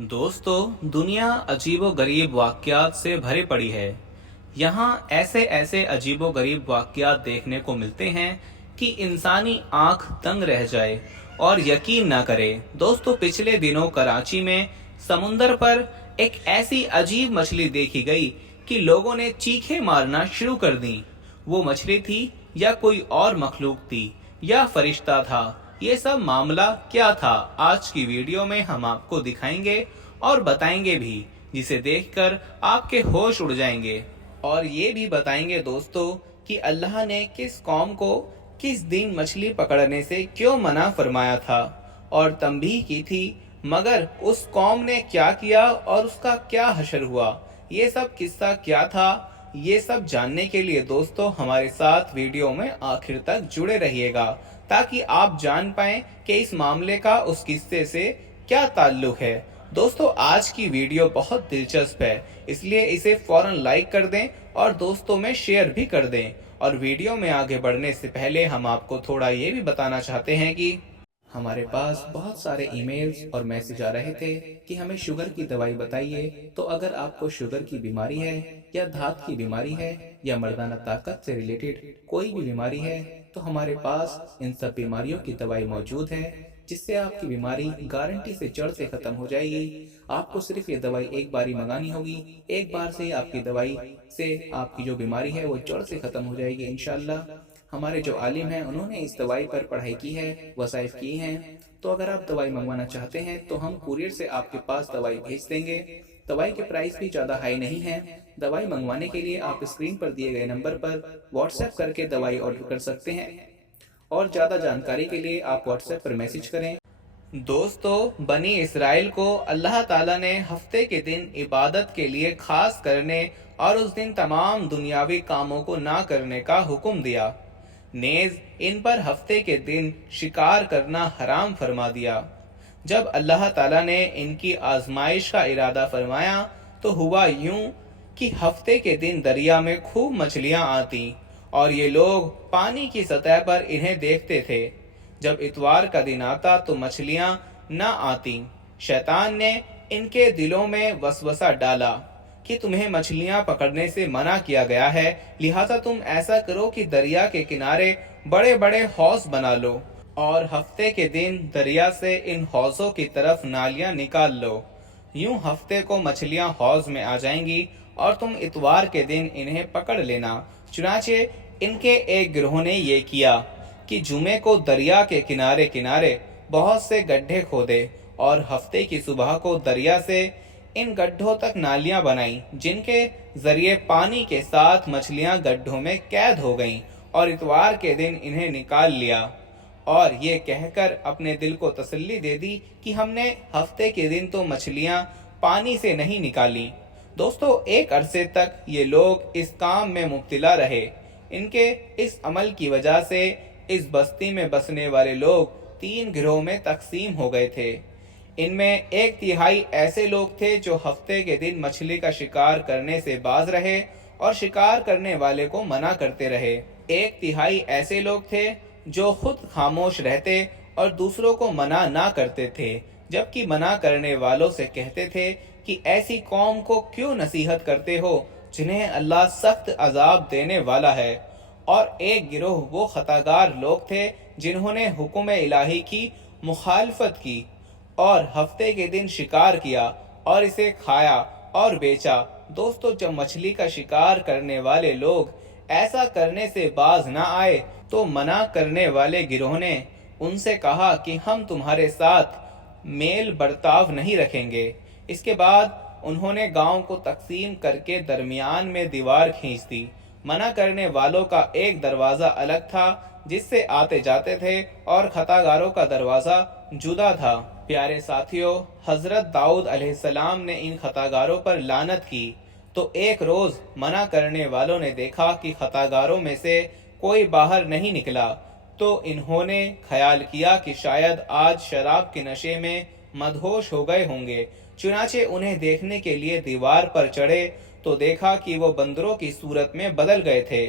दोस्तों, दुनिया अजीबो गरीब वाक़यात से भरी पड़ी है। यहाँ ऐसे ऐसे अजीबो गरीब वाक़यात देखने को मिलते हैं कि इंसानी आंख दंग रह जाए और यकीन ना करे। दोस्तों, पिछले दिनों कराची में समुंदर पर एक ऐसी अजीब मछली देखी गई कि लोगों ने चीखें मारना शुरू कर दी। वो मछली थी या कोई और मखलूक थी या फरिश्ता था, ये सब मामला क्या था, आज की वीडियो में हम आपको दिखाएंगे और बताएंगे भी, जिसे देखकर आपके होश उड़ जाएंगे। और ये भी बताएंगे दोस्तों कि अल्लाह ने किस कौम को किस दिन मछली पकड़ने से क्यों मना फरमाया था और तंबीह की थी, मगर उस कौम ने क्या किया और उसका क्या हशर हुआ। ये सब किस्सा क्या था, ये सब जानने के लिए दोस्तों हमारे साथ वीडियो में आखिर तक जुड़े रहिएगा, ताकि आप जान पाएं कि इस मामले का उस किस्से से क्या ताल्लुक है। दोस्तों, आज की वीडियो बहुत दिलचस्प है, इसलिए इसे फौरन लाइक कर दें और दोस्तों में शेयर भी कर दें। और वीडियो में आगे बढ़ने से पहले हम आपको थोड़ा ये भी बताना चाहते हैं कि हमारे पास बहुत सारे ईमेल्स और मैसेज आ रहे थे कि हमें शुगर की दवाई बताइए। तो अगर आपको शुगर की बीमारी है या धात की बीमारी है या मर्दाना ताकत से रिलेटेड कोई भी बीमारी है, तो हमारे पास इन सब बीमारियों की दवाई मौजूद है, जिससे आपकी बीमारी गारंटी से जड़ से खत्म हो जाएगी। आपको सिर्फ ये दवाई एक बार ही मंगानी होगी, एक बार से आपकी दवाई से आपकी जो बीमारी है वो जड़ से खत्म हो जाएगी इंशाल्लाह। हमारे जो आलिम हैं उन्होंने इस दवाई पर पढ़ाई की है, वसाइफ की हैं। तो अगर आप दवाई मंगवाना चाहते हैं तो हम कुरियर से आपके पास दवाई भेज देंगे। दवाई के प्राइस भी ज़्यादा हाई नहीं है। दवाई मंगवाने के लिए आप स्क्रीन पर दिए गए नंबर पर व्हाट्सएप करके दवाई ऑर्डर कर सकते हैं, और ज़्यादा जानकारी के लिए आप व्हाट्सएप पर मैसेज करें। दोस्तों, बनी इसराइल को अल्लाह ताला ने हफ्ते के दिन इबादत के लिए खास करने और उस दिन तमाम दुनियावी कामों को ना करने का हुक्म दिया। नेज इन पर हफ्ते के दिन शिकार करना हराम फरमा दिया। जब अल्लाह ताला ने इनकी आजमाइश का इरादा फरमाया तो हुआ यूं कि हफ्ते के दिन दरिया में खूब मछलियां आती और ये लोग पानी की सतह पर इन्हें देखते थे। जब इतवार का दिन आता तो मछलियां न आती। शैतान ने इनके दिलों में वसवसा डाला कि तुम्हें मछलियां पकड़ने से मना किया गया है, लिहाजा तुम ऐसा करो कि दरिया के किनारे बड़े बड़े हौज बना लो और हफ्ते के दिन दरिया से इन हौजों की तरफ नालियां निकाल लो। यूं हफ्ते को मछलियां हौज में आ जाएंगी और तुम इतवार के दिन इन्हें पकड़ लेना। चुनाचे इनके एक गिरोह ने ये किया कि जुमे को दरिया के किनारे किनारे बहुत से गड्ढे खोदे और हफ्ते की सुबह को दरिया से इन गड्ढों तक नालियां बनाई, जिनके जरिए पानी के साथ मछलियां गड्ढों में कैद हो गईं और इतवार के दिन इन्हें निकाल लिया और ये कहकर अपने दिल को तसल्ली दे दी कि हमने हफ्ते के दिन तो मछलियां पानी से नहीं निकाली। दोस्तों, एक अरसे तक ये लोग इस काम में मुब्तला रहे। इनके इस अमल की वजह से इस बस्ती में बसने वाले लोग 3 गिरोह में तकसीम हो गए थे। इनमें 1/3 ऐसे लोग थे जो हफ्ते के दिन मछली का शिकार करने से बाज रहे और शिकार करने वाले को मना करते रहे। 1/3 ऐसे लोग थे जो खुद खामोश रहते और दूसरों को मना ना करते थे, जबकि मना करने वालों से कहते थे कि ऐसी कौम को क्यों नसीहत करते हो जिन्हें अल्लाह सख्त अजाब देने वाला है। और एक गिरोह वो खतागार लोग थे जिन्होंने हुक्म इलाही की मुखालफत की और हफ्ते के दिन शिकार किया और इसे खाया और बेचा। दोस्तों, जब मछली का शिकार करने वाले लोग ऐसा करने से बाज ना आए तो मना करने वाले गिरोह ने उनसे कहा कि हम तुम्हारे साथ मेल बर्ताव नहीं रखेंगे। इसके बाद उन्होंने गांव को तकसीम करके दरमियान में दीवार खींच दी। मना करने वालों का एक दरवाजा अलग था जिससे आते जाते थे और खतागारों का दरवाजा जुदा था। प्यारे साथियों, हजरत दाऊद अलैहिस्सलाम ने इन खतागारों पर लानत की तो एक रोज मना करने वालों ने देखा कि खतागारों में से कोई बाहर नहीं निकला, तो इन्होंने ख्याल किया कि शायद आज शराब के नशे में मदहोश हो गए होंगे। चुनाचे उन्हें देखने के लिए दीवार पर चढ़े तो देखा कि वो बंदरों की सूरत में बदल गए थे।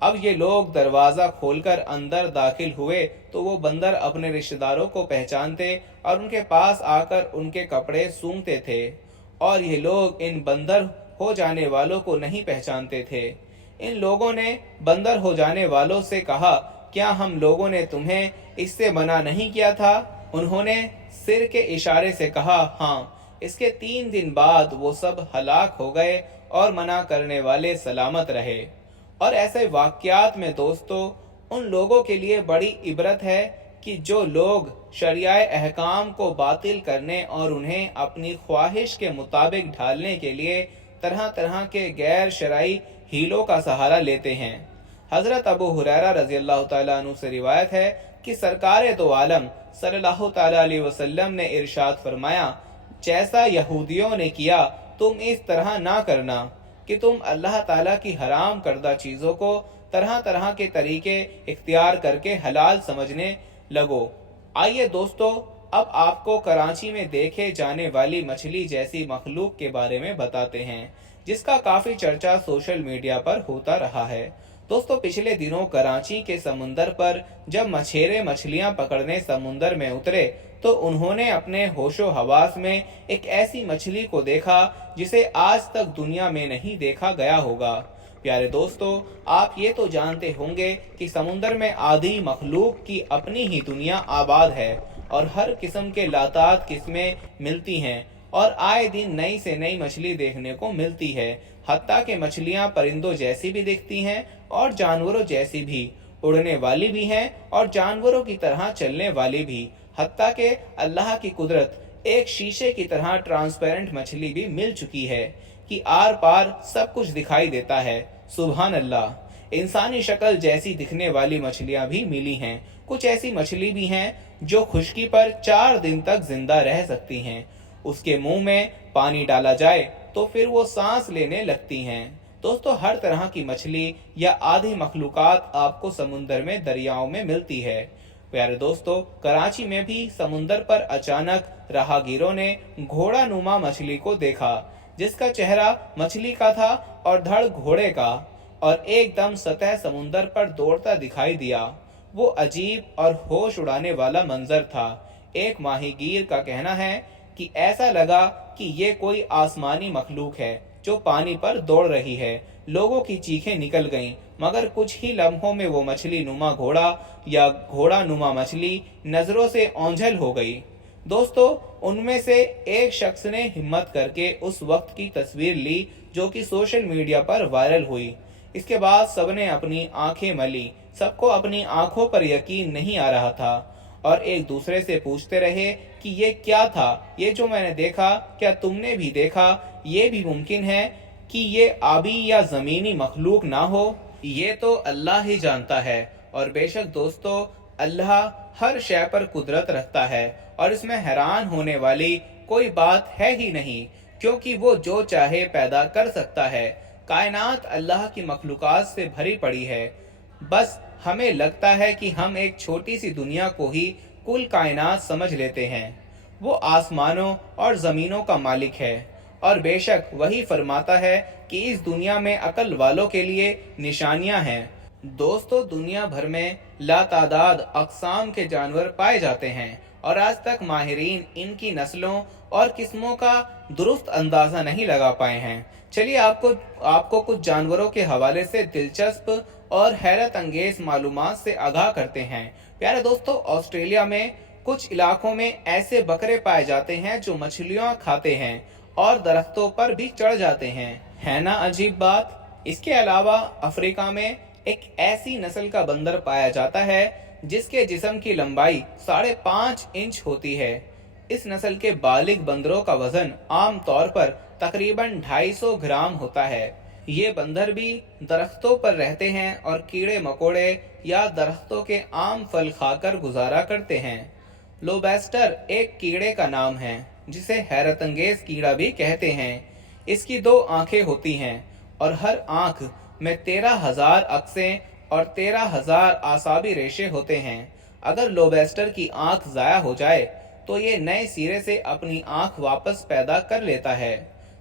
अब ये लोग दरवाज़ा खोलकर अंदर दाखिल हुए तो वो बंदर अपने रिश्तेदारों को पहचानते और उनके पास आकर उनके कपड़े सूंघते थे, और ये लोग इन बंदर हो जाने वालों को नहीं पहचानते थे। इन लोगों ने बंदर हो जाने वालों से कहा, क्या हम लोगों ने तुम्हें इससे मना नहीं किया था? उन्होंने सिर के इशारे से कहा, हाँ। इसके 3 दिन बाद वो सब हलाक हो गए और मना करने वाले सलामत रहे। और ऐसे वाक़यात में दोस्तों उन लोगों के लिए बड़ी इबरत है कि जो लोग शरियाए अहकाम को बातिल करने और उन्हें अपनी ख्वाहिश के मुताबिक ढालने के लिए तरह तरह के गैर शरई हीलों का सहारा लेते हैं। हज़रत अबू हुरैरा रज़ी अल्लाह तआला अन्हु से रिवायत है कि सरकार दो आलम सल्लल्लाहु तआला अलैहि वसल्लम ने इरशाद फरमाया, जैसा यहूदियों ने किया तुम इस तरह ना करना कि तुम अल्लाह ताला की हराम करदा चीज़ों को तरह तरह के तरीके इख्तियार करके हलाल समझने लगो। आइए दोस्तों, अब आपको कराची में देखे जाने वाली मछली जैसी मखलूक के बारे में बताते हैं, जिसका काफ़ी चर्चा सोशल मीडिया पर होता रहा है। दोस्तों, पिछले दिनों कराची के समुंदर पर जब मछेरे मछलियां पकड़ने समुंदर में उतरे तो उन्होंने अपने होशो हवास में एक ऐसी मछली को देखा जिसे आज तक दुनिया में नहीं देखा गया होगा। प्यारे दोस्तों, आप ये तो जानते होंगे कि समुंदर में आधी मखलूक की अपनी ही दुनिया आबाद है और हर किस्म के लातात किस्में मिलती हैं और आए दिन नई से नई मछली देखने को मिलती है। हत्ता के मछलियां परिंदों जैसी भी दिखती हैं और जानवरों जैसी भी, उड़ने वाली भी हैं और जानवरों की तरह चलने वाली भी। हत्ता के अल्लाह की कुदरत एक शीशे की तरह ट्रांसपेरेंट मछली भी मिल चुकी है कि आर पार सब कुछ दिखाई देता है। सुभान अल्लाह। इंसानी शक्ल जैसी दिखने वाली मछलियां भी मिली हैं। कुछ ऐसी मछली भी हैं जो खुश्की पर 4 दिन तक जिंदा रह सकती हैं। उसके मुंह में पानी डाला जाए तो फिर वो सांस लेने लगती हैं। दोस्तों, हर तरह की मछली या आधी मखलूकात आपको समुंदर में दरियाओं में मिलती है। प्यारे दोस्तों, कराची में भी समुंदर पर अचानक राहगीरों ने घोड़ा नुमा मछली को देखा, जिसका चेहरा मछली का था और धड़ घोड़े का, और एकदम सतह समुंदर पर दौड़ता दिखाई दिया। वो अजीब और होश उड़ाने वाला मंजर था। एक माहीगीर का कहना है कि ऐसा लगा कि ये कोई आसमानी मखलूक है जो पानी पर दौड़ रही है। लोगों की चीखें निकल गईं, मगर कुछ ही लम्हों में वो मछली नुमा घोड़ा या घोड़ा नुमा मछली नजरों से ओंझल हो गई। दोस्तों, उनमें से एक शख्स ने हिम्मत करके उस वक्त की तस्वीर ली जो कि सोशल मीडिया पर वायरल हुई। इसके बाद सबने अपनी आंखें मली। सबको अपनी आंखों पर यकीन नहीं आ रहा था और एक दूसरे से पूछते रहे कि ये क्या था, ये जो मैंने देखा, क्या तुमने भी देखा? ये भी मुमकिन है कि ये आबी या ज़मीनी मखलूक ना हो, ये तो अल्लाह ही जानता है। और बेशक दोस्तों, अल्लाह हर शय पर कुदरत रखता है और इसमें हैरान होने वाली कोई बात है ही नहीं, क्योंकि वो जो चाहे पैदा कर सकता है। कायनात अल्लाह की मखलूकात से भरी पड़ी है। बस हमें लगता है कि हम एक छोटी सी दुनिया को ही कुल कायनात समझ लेते हैं। वो आसमानों और ज़मीनों का मालिक है और बेशक वही फरमाता है कि इस दुनिया में अकल वालों के लिए निशानियां हैं। दोस्तों, दुनिया भर में लातादाद अक़साम के जानवर पाए जाते हैं और आज तक माहिरीन इनकी नस्लों और किस्मों का दुरुस्त अंदाज़ा नहीं लगा पाए हैं। चलिए आपको कुछ जानवरों के हवाले से दिलचस्प और हैरत अंगेज मालूमात से आगाह करते हैं। प्यारे दोस्तों, ऑस्ट्रेलिया में कुछ इलाकों में ऐसे बकरे पाए जाते हैं जो मछलियां खाते हैं और दरख्तों पर भी चढ़ जाते हैं। है ना अजीब बात। इसके अलावा अफ्रीका में एक ऐसी नस्ल का बंदर पाया जाता है जिसके जिस्म की लंबाई 5.5 इंच होती है। इस नस्ल के बालिग बंदरों का वजन आम तौर पर तकरीबन 250 ग्राम होता है। ये बंदर भी दरख्तों पर रहते हैं और कीड़े मकोड़े या दरख्तों के आम फल खाकर गुजारा करते हैं। लोबेस्टर एक कीड़े का नाम है जिसे हैरत अंगेज कीड़ा भी कहते हैं। इसकी 2 आंखें होती हैं और हर आंख में 13,000 अक्सें और 13,000 आसाबी रेशे होते हैं। अगर लोबेस्टर की आंख ज़ाया हो जाए तो ये नए सिरे से अपनी आंख वापस पैदा कर लेता है।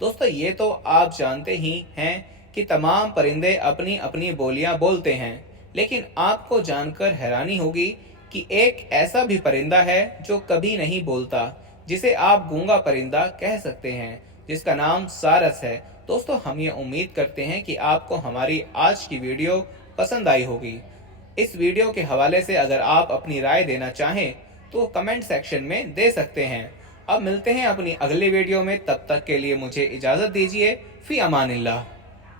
दोस्तों, ये तो आप जानते ही हैं कि तमाम परिंदे अपनी अपनी बोलियां बोलते हैं, लेकिन आपको जानकर हैरानी होगी कि एक ऐसा भी परिंदा है जो कभी नहीं बोलता, जिसे आप गूंगा परिंदा कह सकते हैं, जिसका नाम सारस है। दोस्तों, हम ये उम्मीद करते हैं कि आपको हमारी आज की वीडियो पसंद आई होगी। इस वीडियो के हवाले से अगर आप अपनी राय देना चाहें तो कमेंट सेक्शन में दे सकते हैं। अब मिलते हैं अपनी अगली वीडियो में, तब तक के लिए मुझे इजाज़त दीजिए। फी अमानिल्लाह।